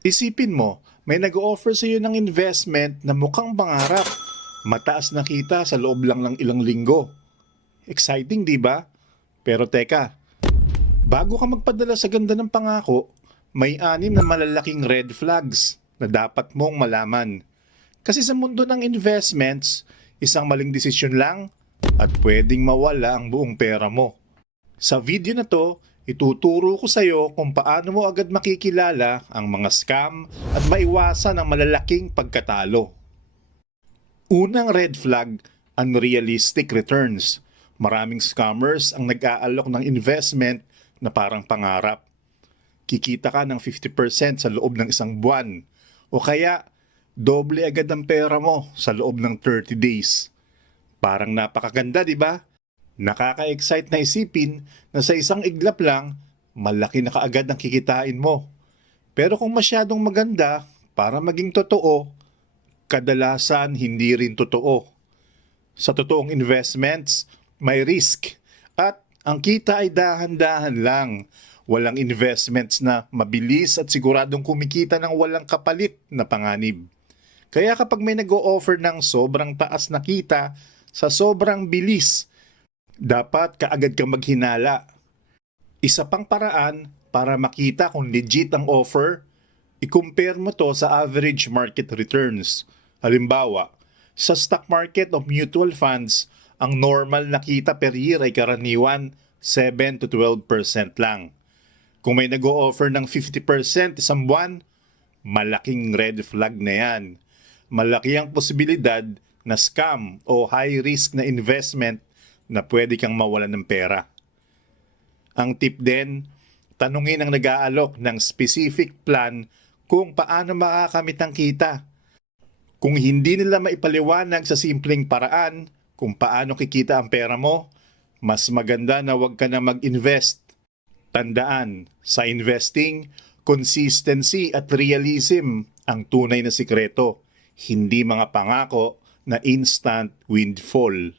Isipin mo, may nag-offer sa iyo ng investment na mukhang pangarap. Mataas na kita sa loob lang ng ilang linggo. Exciting, di ba? Pero teka, bago ka magpadala sa ganda ng pangako, may anim na malalaking red flags na dapat mong malaman. Kasi sa mundo ng investments, isang maling desisyon lang at pwedeng mawala ang buong pera mo. Sa video na to, ituturo ko sa iyo kung paano mo agad makikilala ang mga scam at maiwasan ang malalaking pagkatalo. Unang red flag, unrealistic returns. Maraming scammers ang nag-aalok ng investment na parang pangarap. Kikita ka ng 50% sa loob ng isang buwan o kaya doble agad ang pera mo sa loob ng 30 days. Parang napakaganda, di ba? Nakaka-excite na isipin na sa isang iglap lang, malaki na kaagad ang kikitain mo. Pero kung masyadong maganda, para maging totoo, kadalasan hindi rin totoo. Sa totoong investments, may risk. At ang kita ay dahan-dahan lang. Walang investments na mabilis at siguradong kumikita ng walang kapalit na panganib. Kaya kapag may nag-o-offer ng sobrang taas na kita sa sobrang bilis, dapat kaagad kang maghinala. Isa pang paraan para makita kung legit ang offer, i-compare mo to sa average market returns. Halimbawa, sa stock market of mutual funds, ang normal na kita per year ay karaniwan 7 to 12% lang. Kung may nag-o-offer ng 50% isang buwan, malaking red flag na yan. Malaki ang posibilidad na scam o high risk na investment na pwede kang mawalan ng pera. Ang tip din, tanungin ang nag-aalok ng specific plan kung paano makakamit ang kita. Kung hindi nila maipaliwanag sa simpleng paraan kung paano kikita ang pera mo, mas maganda na huwag ka na mag-invest. Tandaan, sa investing, consistency at realism ang tunay na sikreto, hindi mga pangako na instant windfall.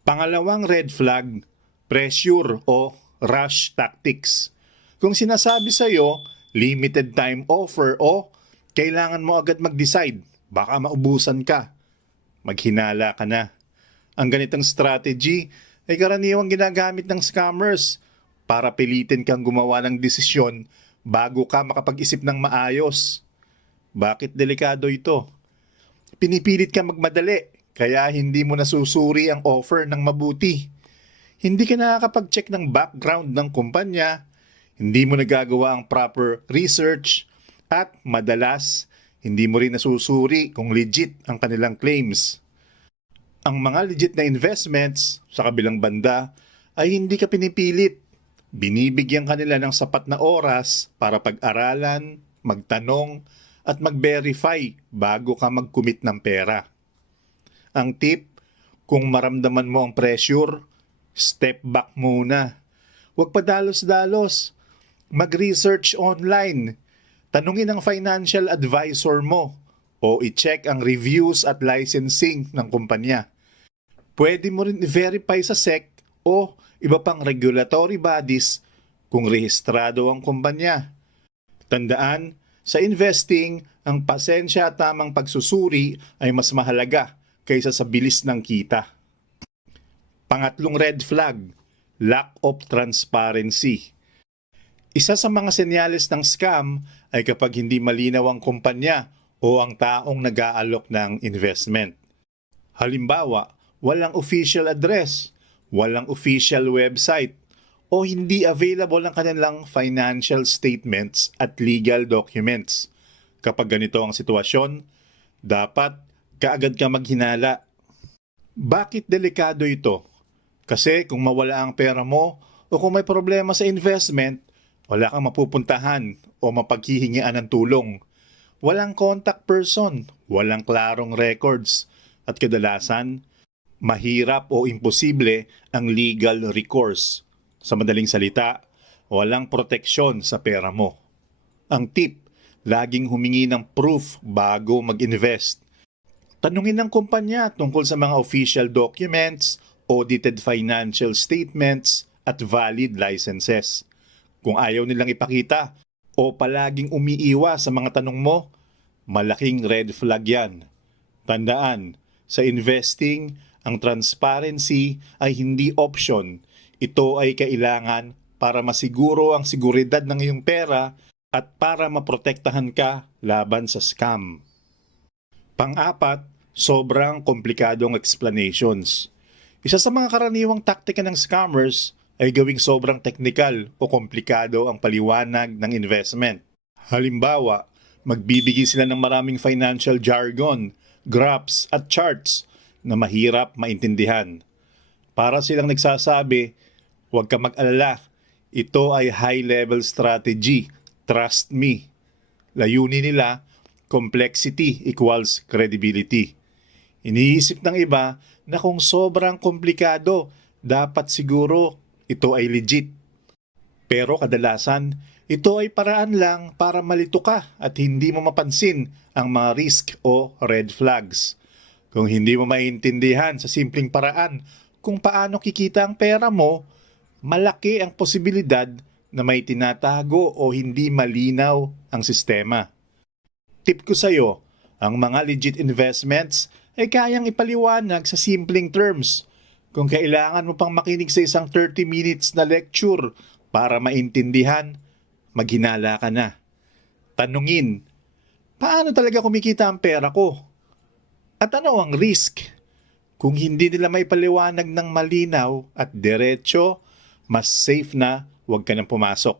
Pangalawang red flag, pressure o rush tactics. Kung sinasabi sa iyo, limited time offer o kailangan mo agad mag-decide, baka maubusan ka. Maghinala ka na. Ang ganitong strategy ay karaniwang ginagamit ng scammers para pilitin kang gumawa ng desisyon bago ka makapag-isip ng maayos. Bakit delikado ito? Pinipilit ka magmadali kaya hindi mo nasusuri ang offer ng mabuti. Hindi ka nakakapag-check ng background ng kumpanya, hindi mo nagagawa ang proper research, at madalas, hindi mo rin nasusuri kung legit ang kanilang claims. Ang mga legit na investments sa kabilang banda ay hindi ka pinipilit. Binibigyan kanila ng sapat na oras para pag-aralan, magtanong, at mag-verify bago ka mag-commit ng pera. Ang tip, kung maramdaman mo ang pressure, step back muna. Huwag pa dalos-dalos. Mag-research online. Tanungin ang financial advisor mo o i-check ang reviews at licensing ng kumpanya. Pwede mo rin i-verify sa SEC o iba pang regulatory bodies kung rehistrado ang kumpanya. Tandaan, sa investing, ang pasensya at tamang pagsusuri ay mas mahalaga kaysa sa bilis ng kita. Pangatlong red flag, lack of transparency. Isa sa mga senyales ng scam ay kapag hindi malinaw ang kumpanya o ang taong nag-aalok ng investment. Halimbawa, walang official address, walang official website, o hindi available ang kanilang financial statements at legal documents. Kapag ganito ang sitwasyon, dapat kaagad ka maghinala. Bakit delikado ito? Kasi kung mawala ang pera mo o kung may problema sa investment, wala kang mapupuntahan o mapaghihingian ng tulong. Walang contact person, walang klarong records, at kadalasan, mahirap o imposible ang legal recourse. Sa madaling salita, walang proteksyon sa pera mo. Ang tip, laging humingi ng proof bago mag-invest. Tanungin ng kumpanya tungkol sa mga official documents, audited financial statements, at valid licenses. Kung ayaw nilang ipakita o palaging umiiwas sa mga tanong mo, malaking red flag yan. Tandaan, sa investing, ang transparency ay hindi option. Ito ay kailangan para masiguro ang seguridad ng iyong pera at para maprotektahan ka laban sa scam. Pang-apat, sobrang komplikadong explanations. Isa sa mga karaniwang taktika ng scammers ay gawing sobrang teknikal o komplikado ang paliwanag ng investment. Halimbawa, magbibigay sila ng maraming financial jargon, graphs at charts na mahirap maintindihan. Para silang nagsasabi, huwag ka mag-alala, ito ay high-level strategy, trust me. Layunin nila, complexity equals credibility. Iniisip ng iba na kung sobrang komplikado, dapat siguro ito ay legit. Pero kadalasan, ito ay paraan lang para malito ka at hindi mo mapansin ang mga risk o red flags. Kung hindi mo maintindihan sa simpleng paraan kung paano kikita ang pera mo, malaki ang posibilidad na may tinatago o hindi malinaw ang sistema. Tip ko sa iyo, ang mga legit investments ay kayang ipaliwanag sa simpleng terms. Kung kailangan mo pang makinig sa isang 30 minutes na lecture para maintindihan, maghinala ka na. Tanungin, paano talaga kumikita ang pera ko? At ano ang risk? Kung hindi nila may paliwanag ng malinaw at diretso, mas safe na huwag ka nang pumasok.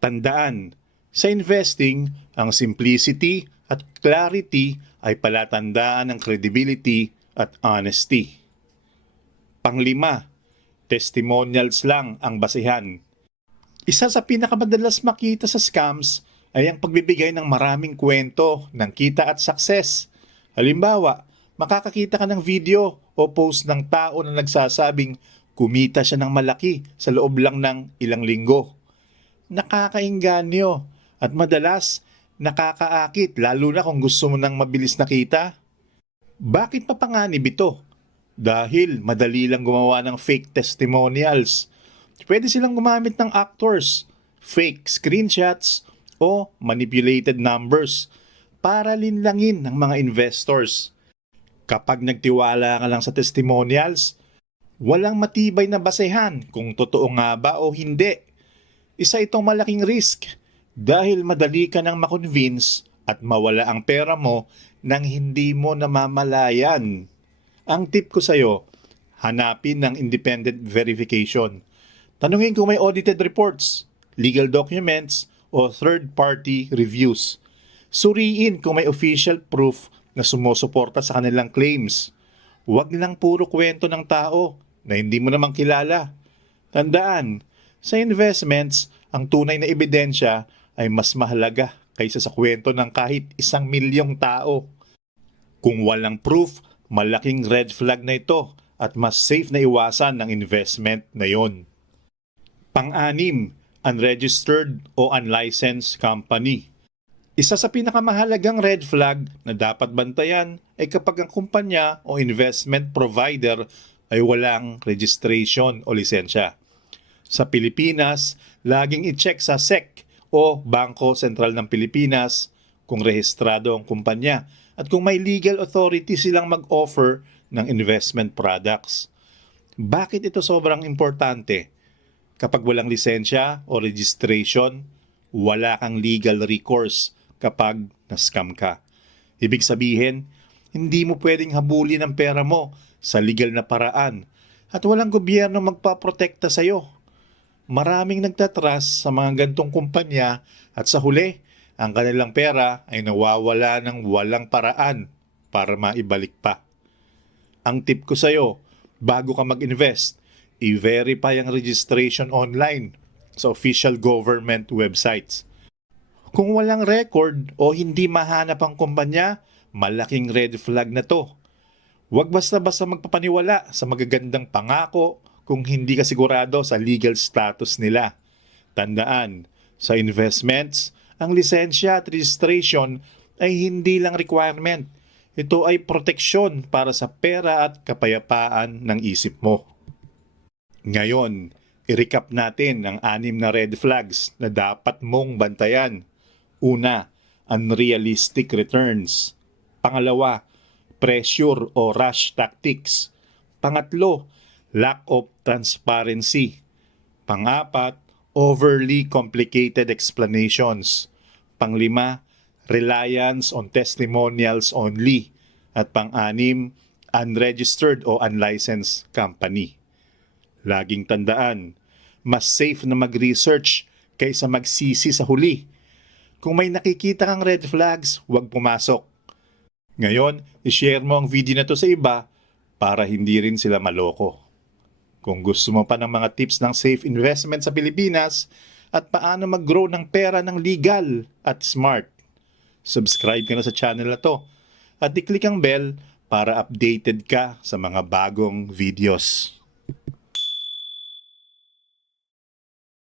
Tandaan, sa investing, ang simplicity at clarity ay palatandaan ng credibility at honesty. Panglima, testimonials lang ang basihan. Isa sa pinakamadalas makita sa scams ay ang pagbibigay ng maraming kwento ng kita at success. Halimbawa, makakakita ka ng video o post ng tao na nagsasabing kumita siya ng malaki sa loob lang ng ilang linggo. Nakakainganyo at madalas nakakaakit lalo na kung gusto mo ng mabilis na kita. Bakit mapanganib ito? Dahil madali lang gumawa ng fake testimonials. Pwede silang gumamit ng actors, fake screenshots, o manipulated numbers para linlangin ng mga investors. Kapag nagtiwala ka lang sa testimonials, walang matibay na basehan kung totoo nga ba o hindi. Isa itong malaking risk dahil madali ka nang makonvince at mawala ang pera mo nang hindi mo namamalayan. Ang tip ko sa'yo, hanapin ng independent verification. Tanungin kung may audited reports, legal documents, o third-party reviews. Suriin kung may official proof na sumusuporta sa kanilang claims. Huwag lang puro kwento ng tao na hindi mo namang kilala. Tandaan, sa investments, ang tunay na ebidensya ay mas mahalaga kaysa sa kwento ng kahit isang milyong tao. Kung walang proof, malaking red flag na ito at mas safe na iwasan ng investment na yon. Pang-anim, unregistered o unlicensed company. Isa sa pinakamahalagang red flag na dapat bantayan ay kapag ang kumpanya o investment provider ay walang registration o lisensya. Sa Pilipinas, laging i-check sa SEC o Bangko Sentral ng Pilipinas kung rehistrado ang kumpanya at kung may legal authority silang mag-offer ng investment products. Bakit ito sobrang importante? Kapag walang lisensya o registration, wala kang legal recourse kapag na-scam ka. Ibig sabihin, hindi mo pwedeng habulin ang pera mo sa legal na paraan at walang gobyerno magpaprotekta sa iyo. Maraming nagtatras sa mga gantong kumpanya at sa huli, ang kanilang pera ay nawawala ng walang paraan para maibalik pa. Ang tip ko sa iyo, bago ka mag-invest, i-verify ang registration online sa official government websites. Kung walang record o hindi mahanap ang kumpanya, malaking red flag na to. Huwag basta-basta magpapaniwala sa magagandang pangako kung hindi ka sigurado sa legal status nila. Tandaan, sa investments, ang lisensya at registration ay hindi lang requirement. Ito ay proteksyon para sa pera at kapayapaan ng isip mo. Ngayon, I-recap natin ang anim na red flags na dapat mong bantayan. Una, unrealistic returns. Pangalawa, pressure o rush tactics. Pangatlo, lack of transparency. Pangapat, overly complicated explanations. Panglima, reliance on testimonials only. At pang-anim, unregistered o unlicensed company. Laging tandaan, mas safe na mag-research kaysa magsisi sa huli. Kung may nakikita kang red flags, huwag pumasok. Ngayon, ishare mo ang video na to sa iba para hindi rin sila maloko. Kung gusto mo pa ng mga tips ng safe investment sa Pilipinas at paano mag-grow ng pera ng legal at smart, subscribe ka na sa channel na to at i-click ang bell para updated ka sa mga bagong videos.